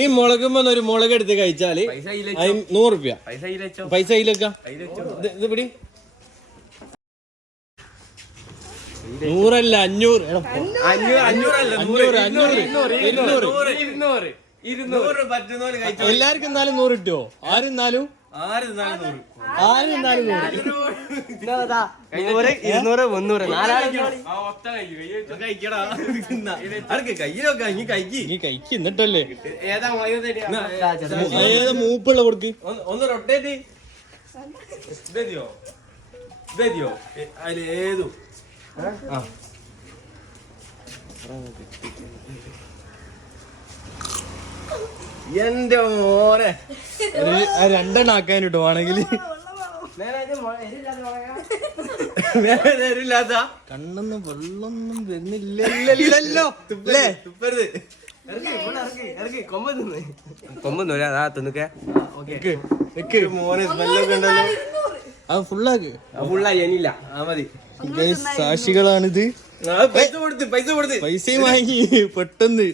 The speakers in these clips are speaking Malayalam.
ഈ മുളകുമ്പോ ഒരു മുളക് എടുത്ത് കഴിച്ചാല് 100 രൂപ പൈസ കയ്യിലേക്കാ. ഇത് പിടി 100 അല്ല 500. 200 എല്ലാവർക്കും എന്നാലും 100 കിട്ടുമോ? ആരും 100 ഏതാ മൂപ്പുള്ള കൊടുക്ക്. ഒന്ന് റൊട്ടേറ്റ് അതിൽ ഏതു എന്റെ മോനെ 2 ആക്കാൻ കിട്ടുവാണെങ്കിൽ കണ്ണൊന്നും വെള്ളൊന്നും വരുന്നില്ലല്ലോ. സാക്ഷികളാണിത്. പൈസയും വാങ്ങി പെട്ടെന്ന്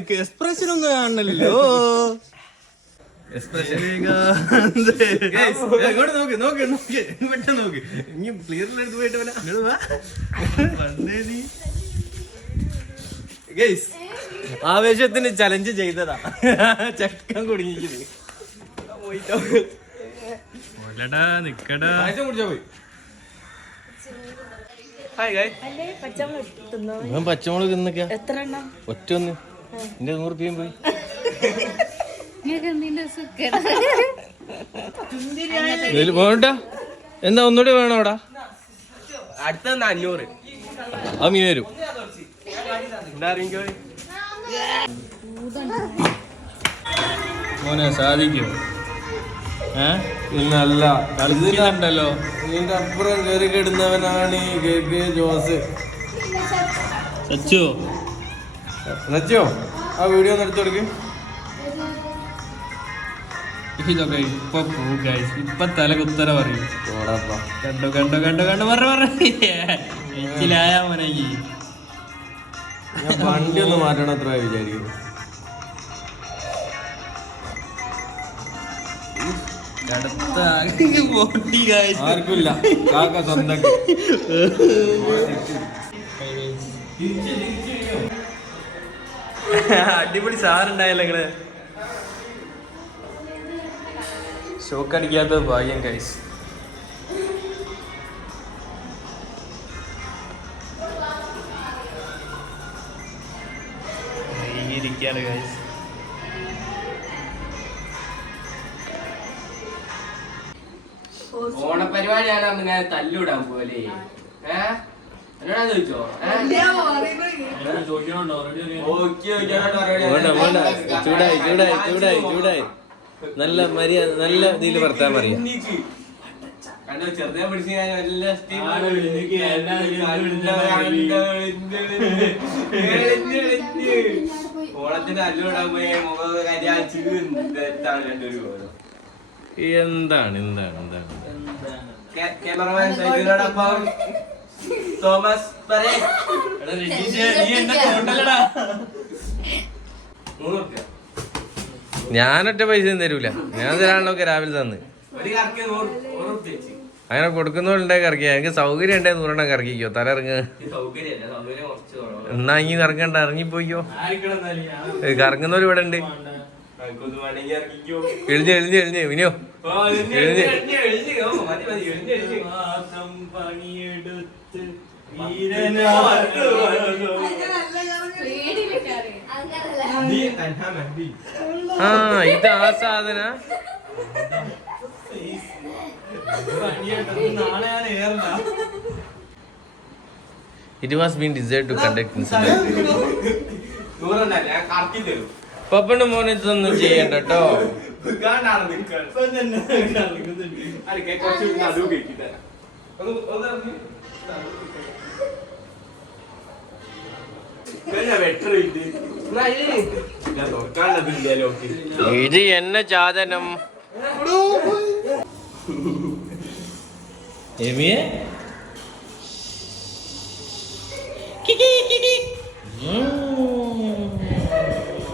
എക്സ്പ്രഷൻ ഒന്നും കാണണല്ലോ. ആവേശത്തിന് ചലഞ്ച് ചെയ്തതാ. ചക്കൻ കുടുങ്ങിക്കുന്നത് പച്ചമുളക് തിന്നൊക്കെ ഒറ്റ ഒന്ന് എന്റെ 100 രൂപയും പോയി. പോണ്ടാ എന്താ ഒന്നുകൂടി വേണോ അവിടെ? അടുത്ത 500 ആ മീൻ വരും. മോനെ സാധിക്കോ? ഇന്നല്ല കളിക്കുന്നുണ്ടല്ലോ. ഇതിന്റെ അപ്പുറം കയറി കിടുന്നവനാണ് ഈ KK ജോസ്. സച്ചോ ആ വീഡിയോ ഒന്ന് എടുത്തു കൊടുക്ക്. ഇപ്പൊ തലകുത്തര പറയും. കണ്ടോ മനസ്സിലായ മോനെങ്കിൽ വണ്ടി ഒന്ന് മാറ്റണം എത്ര വിചാരിക്കുന്നു. ആർക്കില്ല കാക്ക സ്വന്തം. അടിപൊളി സാറുണ്ടായല്ലോ നിങ്ങള്. ഷോക്ക് അടിക്കാത്ത ഭാഗ്യം ഗൈസ്. ഇരിക്കാണ് ഗൈസ്. ഓണപരിപാടിയാണ് അങ്ങനെ തല്ലൂടാൻ പോലെ. എന്നോടാ ചോദിച്ചോ? ചൂടായി നല്ല മര്യാദ നല്ല ഇതിൽ വർത്താൻ പറയാ. കണ്ടോ ചെറുതെ പിടിച്ച് ഓണത്തിന് അല്ലൂടാൻ പോയി മുഖം രണ്ടുപേരും. എന്താണ് ക്യാമറമാൻ സൈദിനോടൊപ്പം തോമസ് ഞാനൊറ്റ പൈസ തരൂല. ഞാൻ തരാനൊക്കെ രാവിലെ തന്ന് അങ്ങനെ കൊടുക്കുന്നവരുണ്ടായി കറക്കിയ. എനിക്ക് സൗകര്യം ഉണ്ടേ 100 കറക്കിക്കോ. തല ഇറങ്ങ എന്നാ ഇനി കറങ്ങണ്ട, ഇറങ്ങിപ്പോയിക്കോ. കറങ്ങുന്നവർ ഇവിടെ ഉണ്ട്. എഴുതി വിനിയോ ഇത് ആ സാധന. It was been desired to conduct incident. പപ്പന്റെ മോനെ ഇതൊന്നും ചെയ്യണ്ട കേട്ടോ. ഇത് എന്നെ സാധനം.